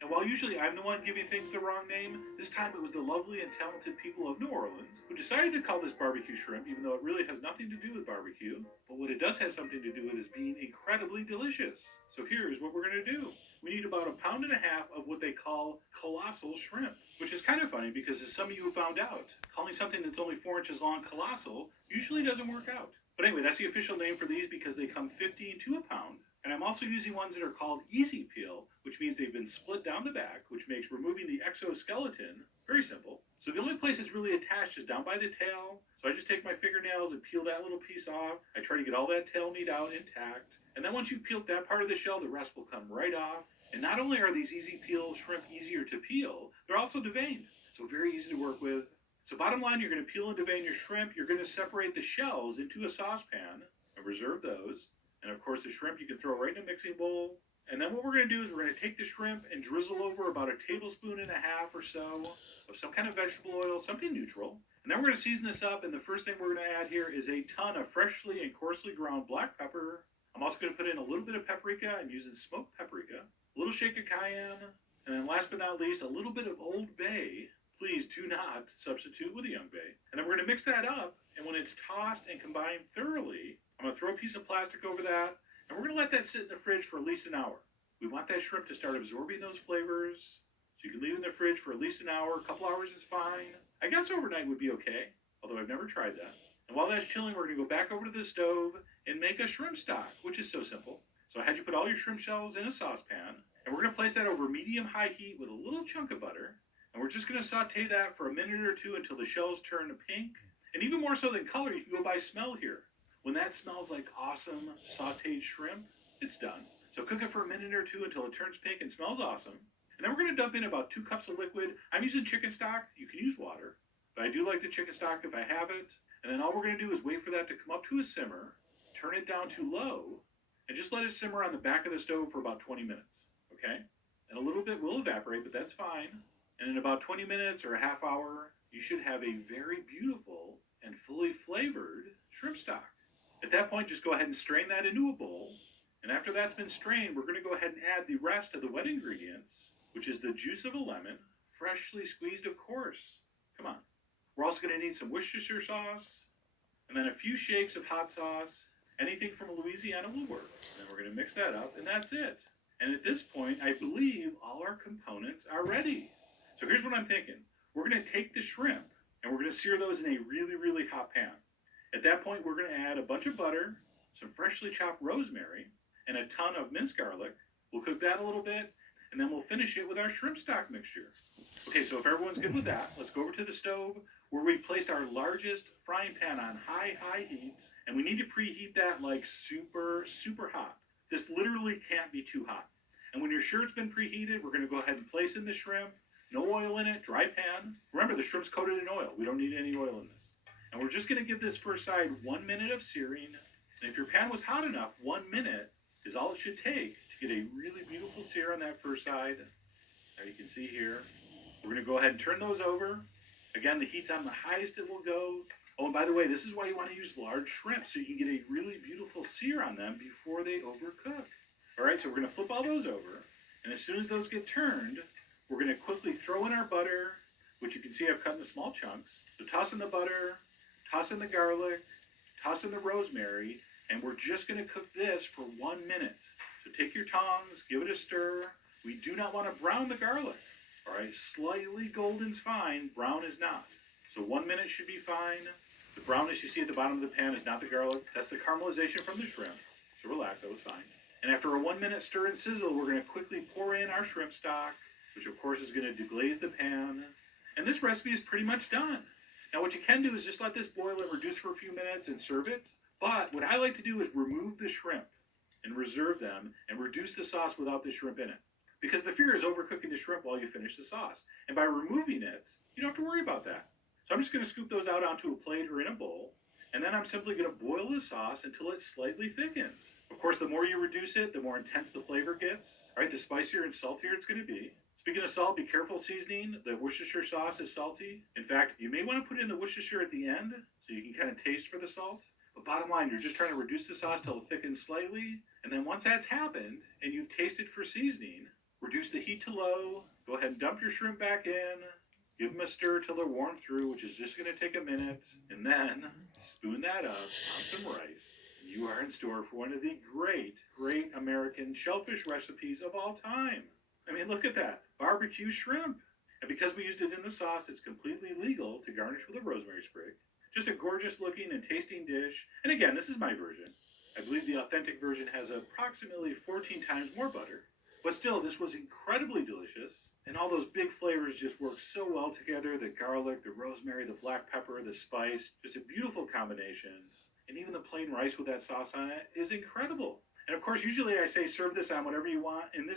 And while usually I'm the one giving things the wrong name, this time it was the lovely and talented people of New Orleans who decided to call this barbecue shrimp, even though it really has nothing to do with barbecue. But what it does have something to do with is being incredibly delicious. So here's what we're going to do. We need about 1.5 pounds of what they call colossal shrimp, which is kind of funny because, as some of you have found out, calling something that's only 4 inches long colossal usually doesn't work out. But anyway, that's the official name for these because they come 15 to a pound. And I'm also using ones that are called easy peel, which means they've been split down the back, which makes removing the exoskeleton very simple. So the only place it's really attached is down by the tail. So I just take my fingernails and peel that little piece off. I try to get all that tail meat out intact. And then once you've peeled that part of the shell, the rest will come right off. And not only are these easy peel shrimp easier to peel, they're also deveined. So very easy to work with. So bottom line, you're going to peel and devein your shrimp. You're going to separate the shells into a saucepan and reserve those. And of course, the shrimp you can throw right in a mixing bowl. And then what we're going to do is we're going to take the shrimp and drizzle over about 1.5 tablespoons or so of some kind of vegetable oil, something neutral. And then we're going to season this up. And the first thing we're going to add here is a ton of freshly and coarsely ground black pepper. I'm also going to put in a little bit of paprika. I'm using smoked paprika. A little shake of cayenne. And then last but not least, a little bit of Old Bay. Please do not substitute with a young bay. And then we're going to mix that up. And when it's tossed and combined thoroughly, I'm going to throw a piece of plastic over that, and we're going to let that sit in the fridge for at least an hour. We want that shrimp to start absorbing those flavors, so you can leave it in the fridge for at least an hour. A couple hours is fine. I guess overnight would be okay, although I've never tried that. And while that's chilling, we're going to go back over to the stove and make a shrimp stock, which is so simple. So I had you put all your shrimp shells in a saucepan, and we're going to place that over medium-high heat with a little chunk of butter, and we're just going to saute that for a minute or two until the shells turn pink. And even more so than color, you can go by smell here. When that smells like awesome sauteed shrimp, it's done. So cook it for a minute or two until it turns pink and smells awesome. And then we're going to dump in about 2 cups of liquid. I'm using chicken stock. You can use water, but I do like the chicken stock if I have it. And then all we're going to do is wait for that to come up to a simmer, turn it down to low, and just let it simmer on the back of the stove for about 20 minutes, okay? And a little bit will evaporate, but that's fine. And in about 20 minutes or a half hour, you should have a very beautiful and fully flavored shrimp stock. At that point, just go ahead and strain that into a bowl. And after that's been strained, we're going to go ahead and add the rest of the wet ingredients, which is the juice of a lemon, freshly squeezed, of course. Come on. We're also going to need some Worcestershire sauce, and then a few shakes of hot sauce. Anything from Louisiana will work. And then we're going to mix that up, and that's it. And at this point, I believe all our components are ready. So here's what I'm thinking. We're going to take the shrimp, and we're going to sear those in a really, really hot pan. At that point, we're going to add a bunch of butter, some freshly chopped rosemary, and a ton of minced garlic. We'll cook that a little bit, and then we'll finish it with our shrimp stock mixture. Okay, so if everyone's good with that, let's go over to the stove where we've placed our largest frying pan on high heat, and we need to preheat that like super, super hot. This literally can't be too hot. And when you're sure it's been preheated, we're going to go ahead and place in the shrimp. No oil in it, dry pan. Remember, the shrimp's coated in oil. We don't need any oil in this. And we're just going to give this first side 1 minute of searing. And if your pan was hot enough, 1 minute is all it should take to get a really beautiful sear on that first side. There you can see here. We're going to go ahead and turn those over. Again, the heat's on the highest it will go. Oh, and by the way, this is why you want to use large shrimp, so you can get a really beautiful sear on them before they overcook. All right, so we're going to flip all those over. And as soon as those get turned, we're going to quickly throw in our butter, which you can see I've cut into small chunks. So toss in the butter, toss in the garlic, toss in the rosemary, and we're just going to cook this for 1 minute. So take your tongs, give it a stir. We do not want to brown the garlic. All right, slightly golden's fine, brown is not. So 1 minute should be fine. The brownness you see at the bottom of the pan is not the garlic. That's the caramelization from the shrimp. So relax, that was fine. And after a 1 minute stir and sizzle, we're going to quickly pour in our shrimp stock, which of course is going to deglaze the pan. And this recipe is pretty much done. Now what you can do is just let this boil and reduce for a few minutes and serve it. But what I like to do is remove the shrimp and reserve them and reduce the sauce without the shrimp in it. Because the fear is overcooking the shrimp while you finish the sauce. And by removing it, you don't have to worry about that. So I'm just going to scoop those out onto a plate or in a bowl. And then I'm simply going to boil the sauce until it slightly thickens. Of course, the more you reduce it, the more intense the flavor gets. All right, the spicier and saltier it's going to be. Speaking of salt, be careful seasoning. The Worcestershire sauce is salty. In fact, you may want to put in the Worcestershire at the end so you can kind of taste for the salt. But bottom line, you're just trying to reduce the sauce till it thickens slightly. And then once that's happened and you've tasted for seasoning, Reduce the heat to low. Go ahead and dump your shrimp back in. Give them a stir till they're warm through, which is just going to take a minute. And then spoon that up on some rice. And you are in store for one of the great American shellfish recipes of all time. I mean, look at that. Barbecue shrimp. And because we used it in the sauce, it's completely legal to garnish with a rosemary sprig. Just a gorgeous looking and tasting dish. And again, this is my version. I believe the authentic version has approximately 14 times more butter. But still, this was incredibly delicious. And all those big flavors just work so well together. The garlic, the rosemary, the black pepper, the spice. Just a beautiful combination. And even the plain rice with that sauce on it is incredible. And of course, usually I say serve this on whatever you want. In this